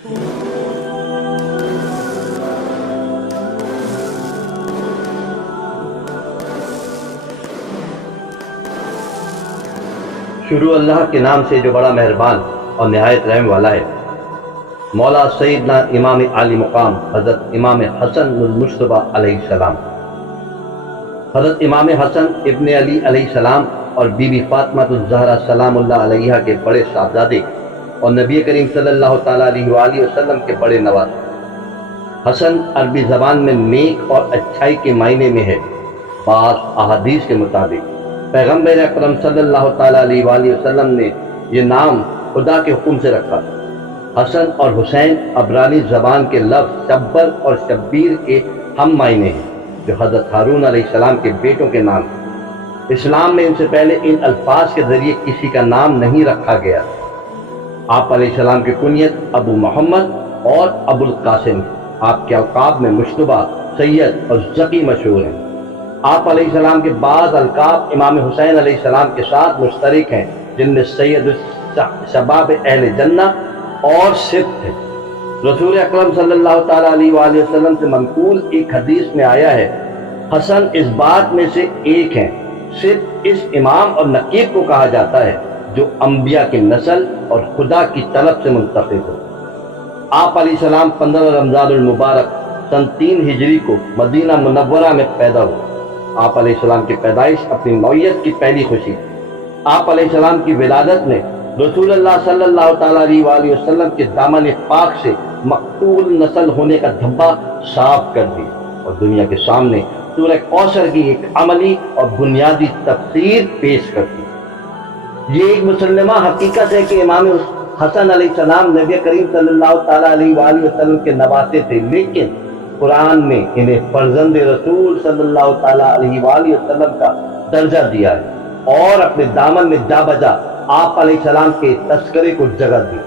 شروع اللہ کے نام سے جو بڑا مہربان اور نہایت رحم والا ہے۔ مولا سیدنا امام عالی مقام حضرت امام حسن المجتبیٰ علیہ السلام، حضرت امام حسن ابن علی علیہ السلام اور بی بی فاطمہ الزہرا سلام اللہ علیہا کے بڑے صاحبزادے اور نبی کریم صلی اللہ تعالیٰ علیہ وآلہ وسلم کے بڑے نواسے۔ حسن عربی زبان میں نیک اور اچھائی کے معنی میں ہے۔ بعض احادیث کے مطابق پیغمبر اکرم صلی اللہ تعالیٰ علیہ وآلہ وسلم نے یہ نام خدا کے حکم سے رکھا۔ حسن اور حسین عبرانی زبان کے لفظ شبر اور شبیر کے ہم معنی ہیں، جو حضرت ہارون علیہ السلام کے بیٹوں کے نام ہیں۔ اسلام میں ان سے پہلے ان الفاظ کے ذریعے کسی کا نام نہیں رکھا گیا۔ آپ علیہ السلام کی کنیت ابو محمد اور ابو القاسم ہے۔ آپ کے القاب میں مجتبیٰ، سید اور ذکی مشہور ہیں۔ آپ علیہ السلام کے بعض القاب امام حسین علیہ السلام کے ساتھ مشترک ہیں، جن میں سید شباب اہل جنہ اور سبت ہے۔ رسول اکرم صلی اللہ تعالیٰ علیہ وآلہ وسلم سے منقول ایک حدیث میں آیا ہے، حسن اس بات میں سے ایک ہیں۔ سبت اس امام اور نقیب کو کہا جاتا ہے جو انبیاء کی نسل اور خدا کی طرف سے منتخب ہو۔ آپ علیہ السلام 15 رمضان المبارک سن 3 ہجری کو مدینہ منورہ میں پیدا ہوئے۔ آپ علیہ السلام کی پیدائش اپنی نوعیت کی پہلی خوشی۔ آپ علیہ السلام کی ولادت نے رسول اللہ صلی اللہ تعالیٰ علیہ وآلہ وسلم کے دامن پاک سے مقتول نسل ہونے کا دھبا صاف کر دیا اور دنیا کے سامنے سورہ کوثر کی ایک عملی اور بنیادی تفسیر پیش کر دی۔ یہ ایک مسلمہ حقیقت ہے کہ امام حسن علیہ السلام نبی کریم صلی اللہ تعالیٰ علیہ وآلہ وسلم کے نواسے تھے، لیکن قرآن نے انہیں فرزند رسول صلی اللہ تعالیٰ علیہ وآلہ وسلم کا درجہ دیا ہے اور اپنے دامن میں جا بجا آپ علیہ السلام کے تذکرے کو جگہ دی۔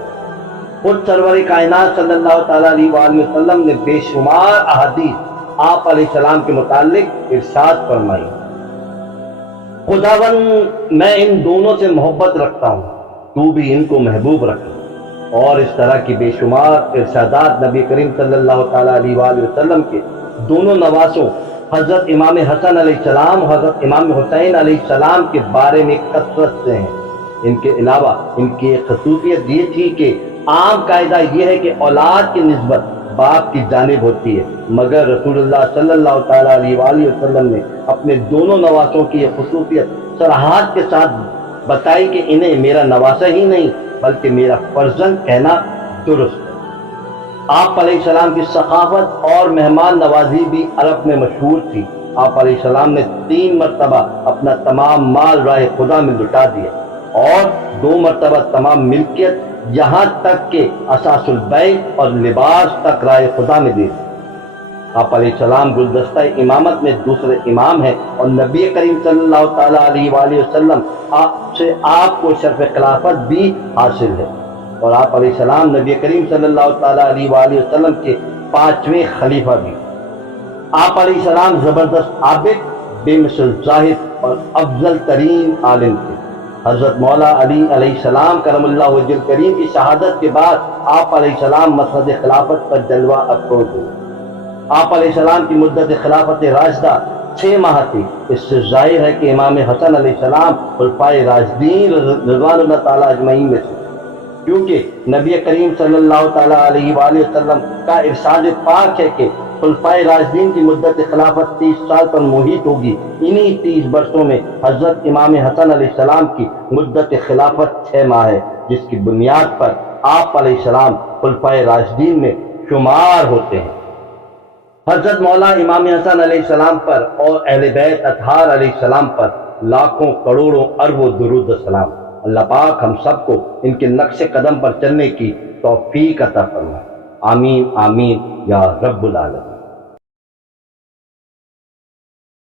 خود سرور کائنات صلی اللہ تعالیٰ علیہ وآلہ وسلم نے بے شمار احادیث آپ علیہ السلام کے متعلق ارشاد فرمائی۔ خداوند میں ان دونوں سے محبت رکھتا ہوں، تو بھی ان کو محبوب رکھ۔ اور اس طرح کی بے شمار ارشادات نبی کریم صلی اللہ تعالیٰ علیہ وآلہ وسلم کے دونوں نواسوں حضرت امام حسن علیہ السلام اور حضرت امام حسین علیہ السلام کے بارے میں کثرت سے ہیں۔ ان کے علاوہ ان کی ایک خصوصیت یہ تھی کہ عام قاعدہ یہ ہے کہ اولاد کی نسبت باپ کی جانب ہوتی ہے، مگر رسول اللہ صلی اللہ تعالیٰ علیہ وآلہ وسلم نے اپنے دونوں نواسوں کی یہ خصوصیت صراحت کے ساتھ بتائی کہ انہیں میرا نواسا ہی نہیں بلکہ میرا فرزند کہنا درست ہے۔ آپ علیہ السلام کی سخاوت اور مہمان نوازی بھی عرب میں مشہور تھی۔ آپ علیہ السلام نے 3 مرتبہ اپنا تمام مال راہ خدا میں لٹا دیا اور 2 مرتبہ تمام ملکیت یہاں تک کہ اساس البیت اور لباس تک راہ خدا میں دی۔ آپ علیہ السلام گلدستہ امامت میں دوسرے امام ہیں اور نبی کریم صلی اللہ تعالیٰ علیہ وآلہ وسلم سے آپ کو شرف خلافت بھی حاصل ہے، اور آپ علیہ السلام نبی کریم صلی اللہ تعالیٰ علیہ وآلہ وسلم کے 5ویں خلیفہ بھی۔ آپ علیہ السلام زبردست عابد، بے مثل زاہد اور افضل ترین عالم تھے۔ حضرت مولا علی علیہ السلام کرم اللہ وجہ کریم کی شہادت کے بعد آپ علیہ السلام مسند خلافت پر جلوہ افروز ہوئے۔ آپ علیہ السلام کی مدت خلافت راشدہ 6 ماہ تھی۔ اس سے ظاہر ہے کہ امام حسن علیہ السلام خلفائے راشدین رضوان اللہ تعالیٰ اجمعین میں سے، کیونکہ نبی کریم صلی اللہ تعالیٰ علیہ وآلہ وسلم کا ارشاد پاک ہے کہ خلفائے راشدین کی مدت خلافت 30 سال پر محیط ہوگی۔ انہی 30 برسوں میں حضرت امام حسن علیہ السلام کی مدت خلافت 6 ماہ ہے، جس کی بنیاد پر آپ علیہ السلام خلفائے راشدین میں شمار ہوتے ہیں۔ حضرت مولا امام حسن علیہ السلام پر اور اہل بیت اطہار علیہ السلام پر لاکھوں کروڑوں اربوں درود و سلام۔ اللہ پاک ہم سب کو ان کے نقش قدم پر چلنے کی توفیق عطا فرمائے۔ آمین آمین یا رب العالمین۔